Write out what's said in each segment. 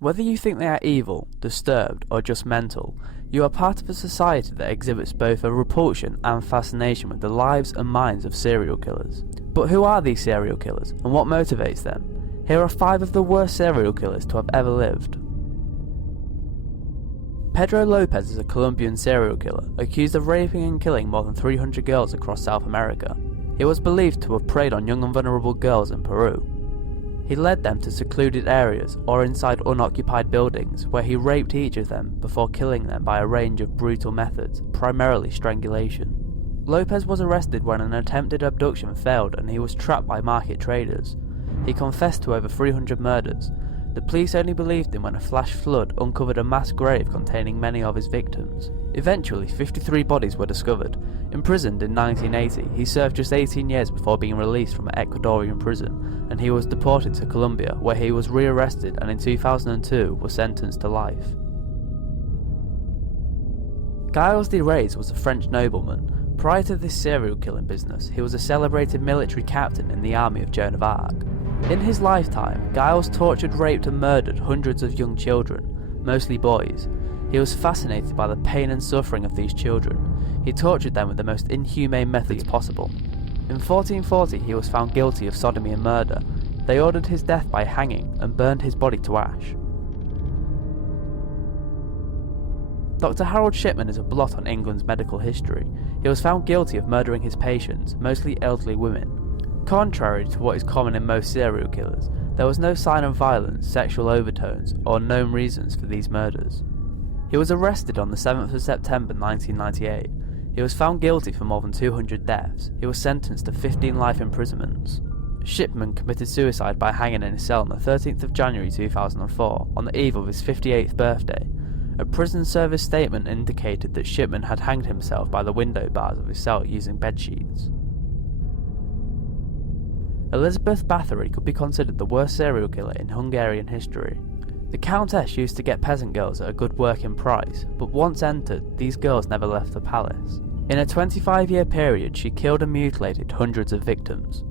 Whether you think they are evil, disturbed, or just mental, you are part of a society that exhibits both a repulsion and fascination with the lives and minds of serial killers. But who are these serial killers, and what motivates them? Here are 5 of the worst serial killers to have ever lived. Pedro Lopez is a Colombian serial killer, accused of raping and killing more than 300 girls across South America. He was believed to have preyed on young and vulnerable girls in Peru. He led them to secluded areas or inside unoccupied buildings where he raped each of them before killing them by a range of brutal methods, primarily strangulation. Lopez was arrested when an attempted abduction failed and he was trapped by market traders. He confessed to over 300 murders. The police only believed him when a flash flood uncovered a mass grave containing many of his victims. Eventually, 53 bodies were discovered. Imprisoned in 1980, he served just 18 years before being released from an Ecuadorian prison, and he was deported to Colombia, where he was re-arrested and in 2002 was sentenced to life. Gilles de Rais was a French nobleman. Prior to this serial killing business, he was a celebrated military captain in the army of Joan of Arc. In his lifetime, Gilles tortured, raped and murdered hundreds of young children, mostly boys. He was fascinated by the pain and suffering of these children. He tortured them with the most inhumane methods possible. In 1440 he was found guilty of sodomy and murder. They ordered his death by hanging and burned his body to ash. Dr. Harold Shipman is a blot on England's medical history. He was found guilty of murdering his patients, mostly elderly women. Contrary to what is common in most serial killers, there was no sign of violence, sexual overtones, or known reasons for these murders. He was arrested on the 7th of September 1998. He was found guilty for more than 200 deaths. He was sentenced to 15 life imprisonments. Shipman committed suicide by hanging in his cell on the 13th of January 2004, on the eve of his 58th birthday. A prison service statement indicated that Shipman had hanged himself by the window bars of his cell using bedsheets. Elizabeth Bathory could be considered the worst serial killer in Hungarian history. The Countess used to get peasant girls at a good working price, but once entered, these girls never left the palace. In a 25-year period, she killed and mutilated hundreds of victims.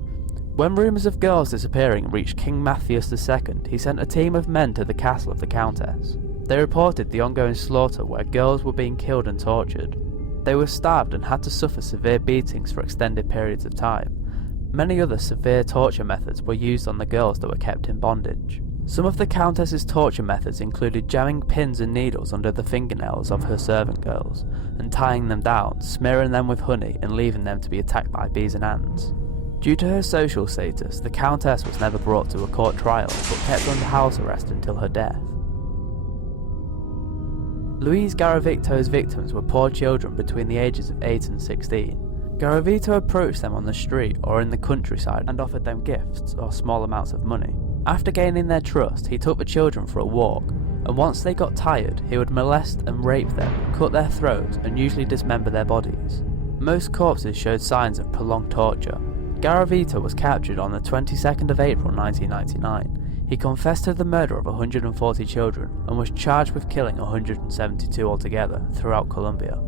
When rumours of girls disappearing reached King Matthias II, he sent a team of men to the castle of the Countess. They reported the ongoing slaughter where girls were being killed and tortured. They were starved and had to suffer severe beatings for extended periods of time. Many other severe torture methods were used on the girls that were kept in bondage. Some of the Countess's torture methods included jamming pins and needles under the fingernails of her servant girls, and tying them down, smearing them with honey and leaving them to be attacked by bees and ants. Due to her social status, the Countess was never brought to a court trial, but kept under house arrest until her death. Luis Garavito's victims were poor children between the ages of 8 and 16. Garavito approached them on the street or in the countryside and offered them gifts or small amounts of money. After gaining their trust, he took the children for a walk, and once they got tired, he would molest and rape them, cut their throats, and usually dismember their bodies. Most corpses showed signs of prolonged torture. Garavito was captured on the 22nd of April 1999. He confessed to the murder of 140 children and was charged with killing 172 altogether throughout Colombia.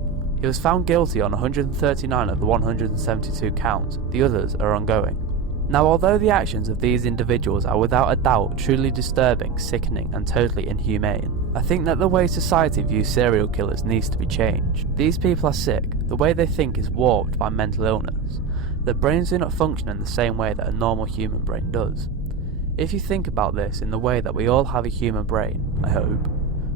He was found guilty on 139 of the 172 counts. The others are ongoing. Now, although the actions of these individuals are without a doubt truly disturbing, sickening and totally inhumane, I think that the way society views serial killers needs to be changed. These people are sick, the way they think is warped by mental illness. Their brains do not function in the same way that a normal human brain does. If you think about this in the way that we all have a human brain, I hope,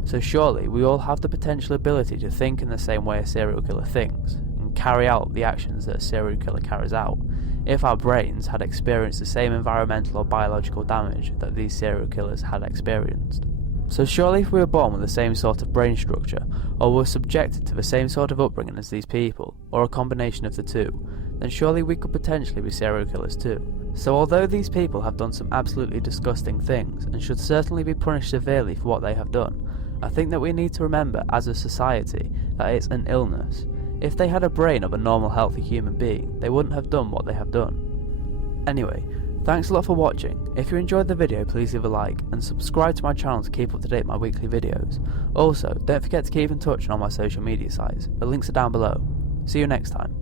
so surely we all have the potential ability to think in the same way a serial killer thinks, and carry out the actions that a serial killer carries out, if our brains had experienced the same environmental or biological damage that these serial killers had experienced. So surely if we were born with the same sort of brain structure, or were subjected to the same sort of upbringing as these people, or a combination of the two, then surely we could potentially be serial killers too. So although these people have done some absolutely disgusting things, and should certainly be punished severely for what they have done, I think that we need to remember as a society that it's an illness. If they had a brain of a normal healthy human being, they wouldn't have done what they have done. Anyway, thanks a lot for watching. If you enjoyed the video, please leave a like and subscribe to my channel to keep up to date with my weekly videos. Also, don't forget to keep in touch on all my social media sites, the links are down below. See you next time.